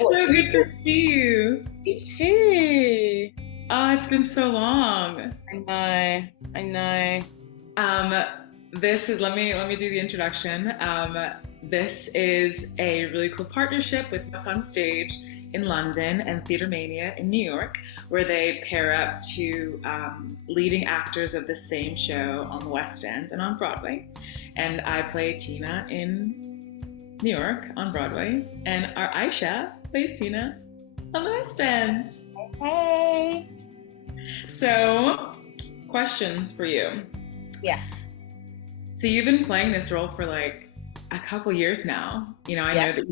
It's so good to see you. Me too. Oh, it's been so long. I know. Let me do the introduction. This is a really cool partnership with What's on Stage in London and Theatre Mania in New York, where they pair up two leading actors of the same show on the West End and on Broadway. And I play Tina in New York on Broadway, and our Aisha plays Tina on the West End. Hey. So, questions for you. Yeah. So you've been playing this role for like a couple years now. You know, I know that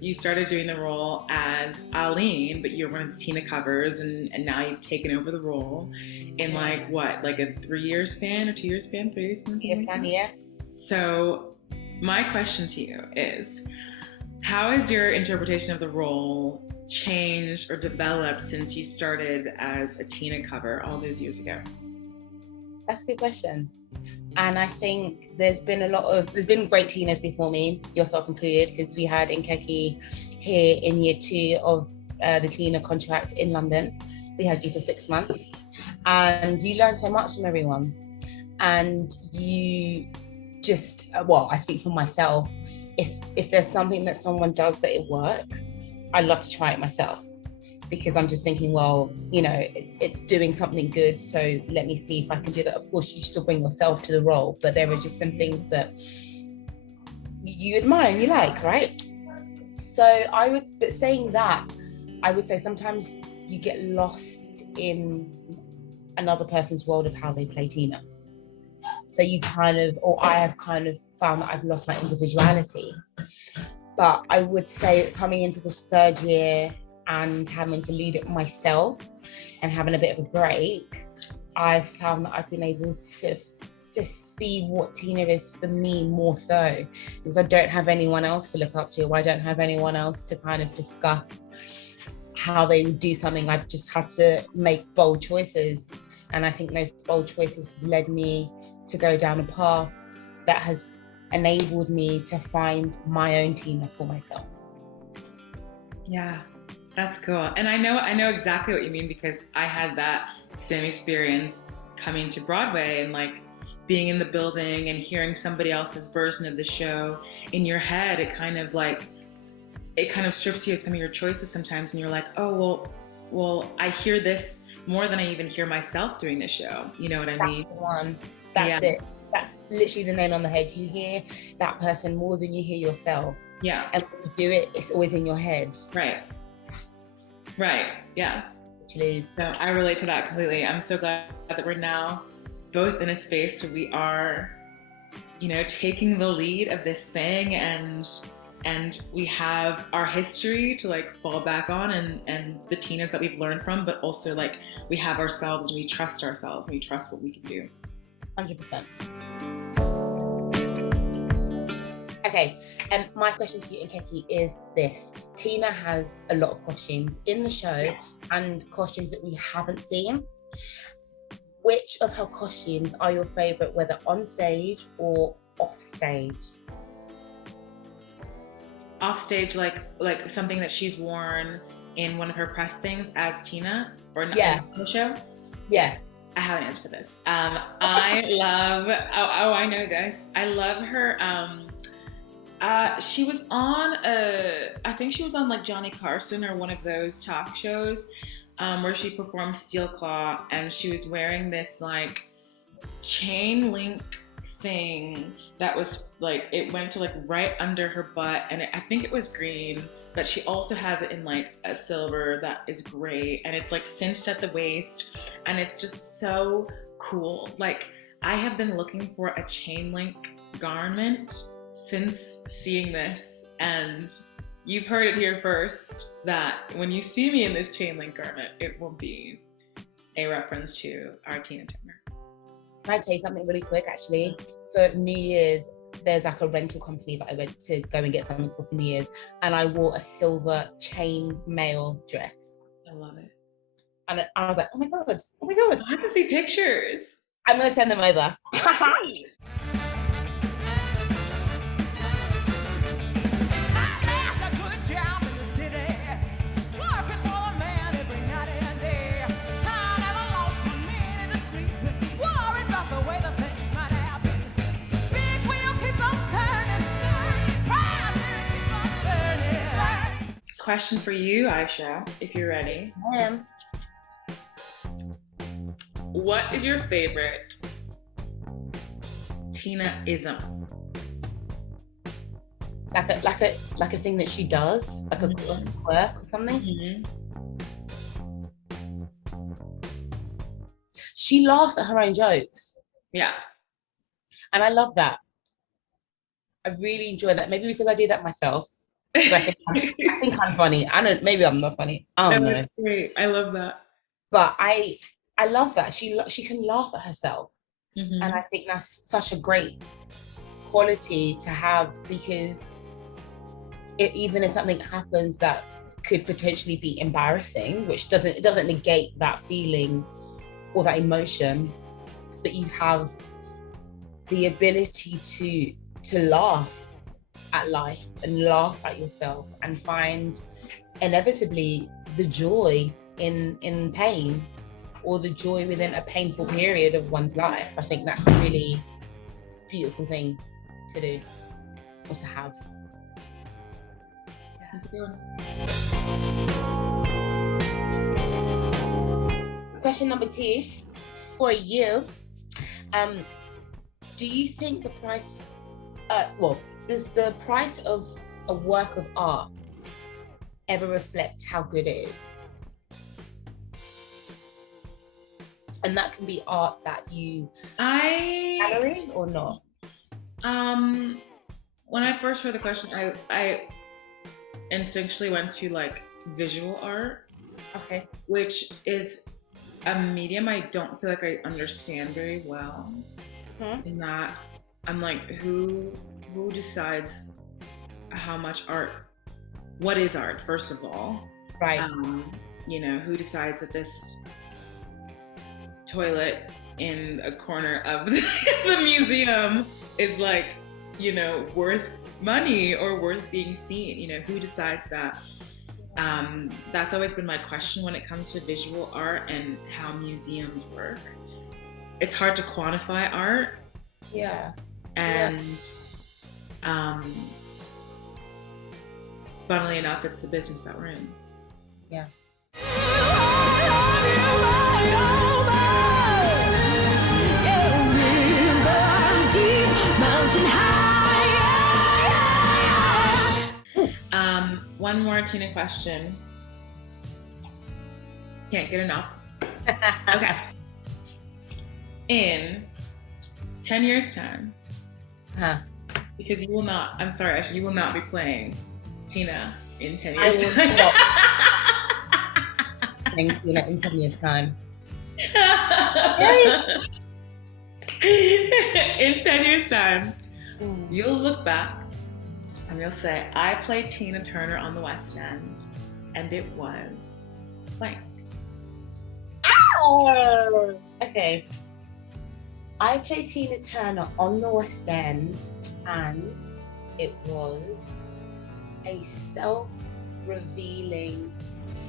you started doing the role as Aline, but you're one of the Tina covers, and now you've taken over the role in like what, like a 3-year span or 2-year span, 3-year span? Yeah. So my question to you is, how has your interpretation of the role changed or developed since you started as a Tina cover all those years ago? That's a good question. And I think there's been great Tinas before me, yourself included, because we had Nkeki here in year 2 of the Tina contract in London. We had you for 6 months, and you learn so much from everyone. And you just, I speak for myself. If there's something that someone does that it works, I love to try it myself, because I'm just thinking, well, you know, it's doing something good, so let me see if I can do that. Of course, you still bring yourself to the role, but there are just some things that you admire and you like, right? So but saying that, I would say sometimes you get lost in another person's world of how they play Tina. So I have kind of found that I've lost my individuality. But I would say that coming into this 3rd year and having to lead it myself and having a bit of a break, I've found that I've been able to see what Tina is for me more so, because I don't have anyone else to look up to. I don't have anyone else to kind of discuss how they would do something. I've just had to make bold choices. And I think those bold choices have led me to go down a path that has enabled me to find my own Tina for myself. Yeah, that's cool. And I know exactly what you mean, because I had that same experience coming to Broadway and like being in the building and hearing somebody else's version of the show in your head. It kind of strips you of some of your choices sometimes, and you're like, oh, well, I hear this more than I even hear myself doing the show. You know what I mean? That's the one. That's it. That's literally the nail on the head. You hear that person more than you hear yourself. Yeah. And when you do it, it's always in your head. Right. Yeah. Actually. So I relate to that completely. I'm so glad that we're now both in a space where we are, you know, taking the lead of this thing, and we have our history to like fall back on, and the Tinas that we've learned from, but also like we have ourselves, and we trust ourselves, and we trust what we can do. 100%. Okay, and my question to you, Nkeki, is this. Tina has a lot of costumes in the show and costumes that we haven't seen. Which of her costumes are your favourite, whether on stage or off stage? Off stage, like something that she's worn in one of her press things as Tina, or in the show? Yes. I have an answer for this. I love, I know this. I love her. She was on I think she was on like Johnny Carson or one of those talk shows where she performed Steel Claw, and she was wearing this like chain link thing that was like, it went to like right under her butt, and I think it was green, but she also has it in like a silver that is great, and it's like cinched at the waist, and it's just so cool. Like, I have been looking for a chain link garment since seeing this, and you've heard it here first that when you see me in this chain link garment, it will be a reference to our Tina Turner. Can I tell you something really quick, actually? For New Year's, there's like a rental company that I went to go and get something for New Year's, and I wore a silver chain mail dress. I love it. And I was like, oh my God. I have to see pictures. I'm going to send them over. Question for you, Aisha, if you're ready. I am. What is your favorite Tina-ism? Like a thing that she does, like a quirk or something. Mm-hmm. She laughs at her own jokes. Yeah. And I love that. I really enjoy that. Maybe because I do that myself. I think I'm funny. Maybe I'm not funny. I don't know. Great. I love that. But I love that. She can laugh at herself. Mm-hmm. And I think that's such a great quality to have, because even if something happens that could potentially be embarrassing, which doesn't negate that feeling or that emotion, but you have the ability to laugh at life and laugh at yourself and find inevitably the joy in pain, or the joy within a painful period of one's life. I think that's a really beautiful thing to do or to have. That's a good one. Question number 2 for you. Do you think the price, does the price of a work of art ever reflect how good it is? And that can be art that you gallery or not. When I first heard the question, I instinctually went to like visual art. Okay. Which is a medium I don't feel like I understand very well. Mm-hmm. In that I'm like, who decides how much art? What is art, first of all? Right. Who decides that this toilet in a corner of the museum is like, worth money or worth being seen? Who decides that? That's always been my question when it comes to visual art and how museums work. It's hard to quantify art. Yeah. And funnily enough, it's the business that we're in. Yeah. One more Tina question. Can't get enough. Okay. In 10 years' time, because you will not, I'm sorry, Aisha, you will not be playing Tina in 10 years' time. Playing Tina in 10 years' time. In 10 years' time, you'll look back and you'll say, I played Tina Turner on the West End, and it was blank. Oh, okay. I played Tina Turner on the West End, and it was a self-revealing,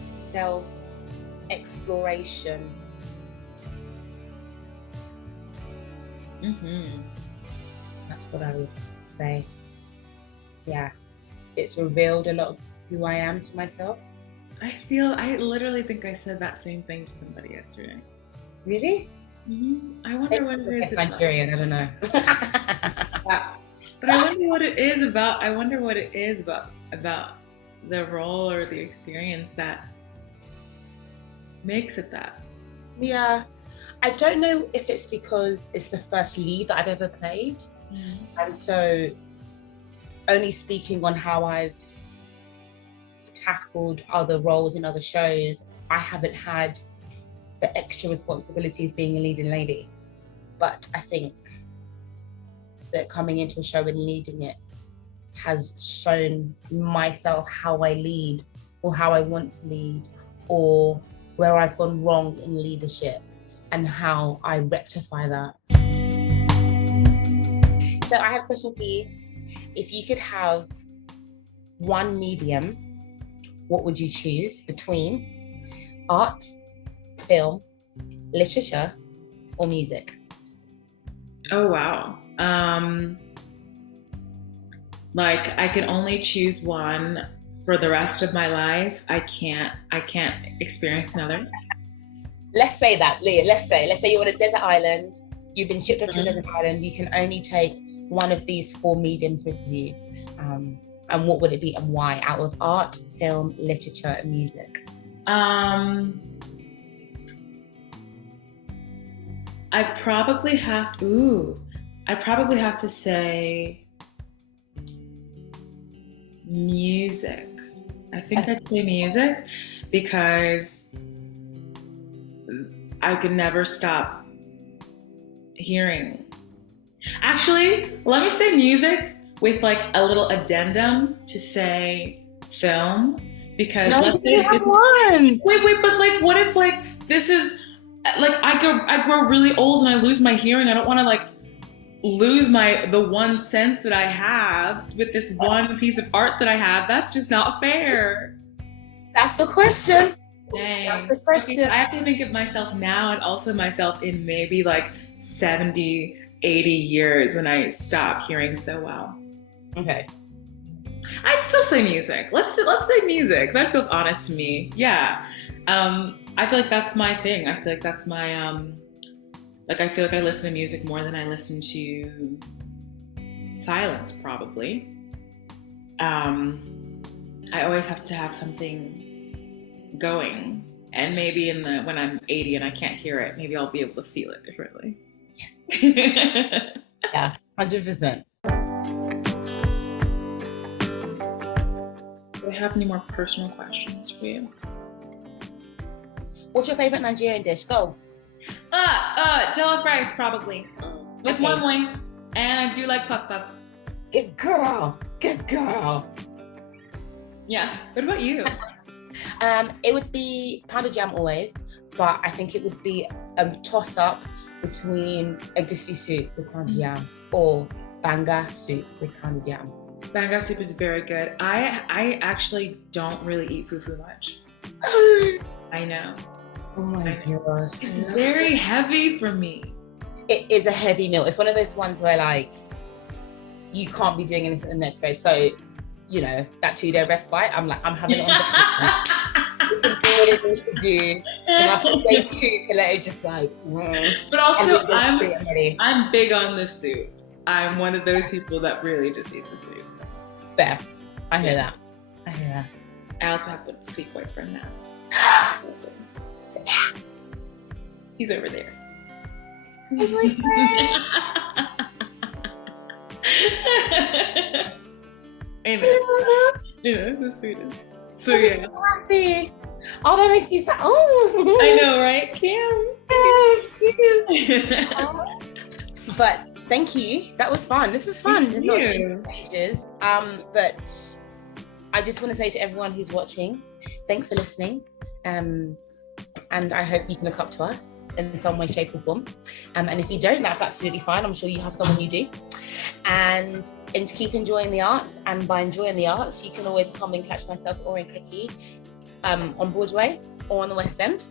self-exploration. Mm-hmm. That's what I would say. Yeah, it's revealed a lot of who I am to myself. I literally think I said that same thing to somebody yesterday. Really? Mm-hmm. I wonder what it is about. Nigerian, I don't know. But I wonder what it is about. I wonder what it is about the role or the experience that makes it that. Yeah, I don't know if it's because it's the first lead that I've ever played, and so only speaking on how I've tackled other roles in other shows, I haven't had the extra responsibility of being a leading lady. But I think that coming into a show and leading it has shown myself how I lead, or how I want to lead, or where I've gone wrong in leadership and how I rectify that. So I have a question for you. If you could have one medium, what would you choose between art, film, literature, or music? Oh, wow. Like, I can only choose one for the rest of my life. I can't experience another. Let's say that, Leah, let's say you're on a desert island, you've been shipped off to a desert island, you can only take one of these 4 mediums with you. And what would it be and why, out of art, film, literature, and music? I probably have to say music. I think I'd say music because I could never stop hearing. Actually, let me say music with like a little addendum to say film, because let's say this is, wait, but like, what if like this is like I grow really old and I lose my hearing? I don't want to like lose the one sense that I have with this one piece of art that I have. That's just not fair. That's the question. Dang. That's the question. I have to think of myself now and also myself in maybe like 70, 80 years when I stop hearing so well. Okay. I'd still say music. Let's say music. That feels honest to me. Yeah. I feel like that's my thing. I feel like that's my like I feel like I listen to music more than I listen to silence, probably. I always have to have something going, and maybe when I'm 80 and I can't hear it, maybe I'll be able to feel it differently. Yes. Yeah, 100%. Do I have any more personal questions for you? What's your favorite Nigerian dish? Go. Jollof rice, probably. With one wing. And I do like puff puff. Good girl. Good girl. Yeah. What about you? It would be pounded yam always, but I think it would be a toss up between egusi soup with pounded yam or banga soup with pounded yam. Banga soup is very good. I actually don't really eat fufu much. I know. Oh my gosh. It's very heavy for me. It is a heavy meal. It's one of those ones where like you can't be doing anything the next day. So, you know, that 2-day respite, I'm having it on the do what it needs to do. And after day 2 to let it just like But also I'm big on the soup. I'm one of those people that really just eat the soup. Fair. I hear that. I also have a sweet boyfriend now. He's over there. He's my friend. I know. Yeah, the sweetest. So yeah. Happy. Oh, that makes me so. Oh. I know, right, Kim? But thank you. That was fun. This was fun. Thank you. But I just want to say to everyone who's watching, thanks for listening. And I hope you can look up to us in some way, shape, or form. And if you don't, that's absolutely fine. I'm sure you have someone you do. And keep enjoying the arts. And by enjoying the arts, you can always come and catch myself or Nkeki on Broadway or on the West End.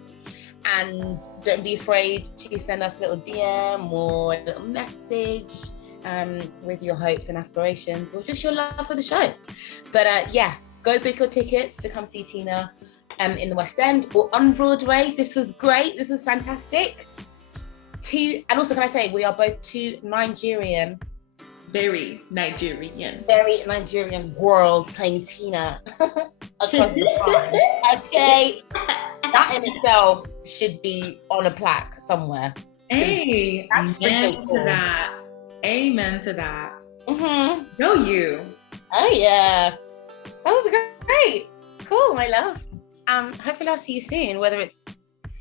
And don't be afraid to send us a little DM or a little message with your hopes and aspirations or just your love for the show. But yeah, go book your tickets to come see Tina in the West End or on Broadway. This was great. This was fantastic. And also, can I say, we are both two very Nigerian girls playing Tina across the pond. Okay. That in itself should be on a plaque somewhere. Hey, amen to that. Amen to that. Mm-hmm. Go you. Oh yeah. That was great. Cool, my love. Hopefully I'll see you soon. Whether it's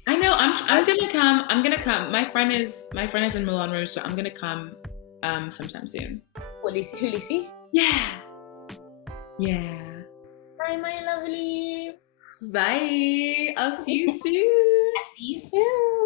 I know. I'm gonna come. I'm gonna come. My friend is in Moulin Rouge, so I'm gonna come sometime soon. who Lucy? Yeah. Yeah. Bye, my lovely. Bye. I'll see you soon. See you soon.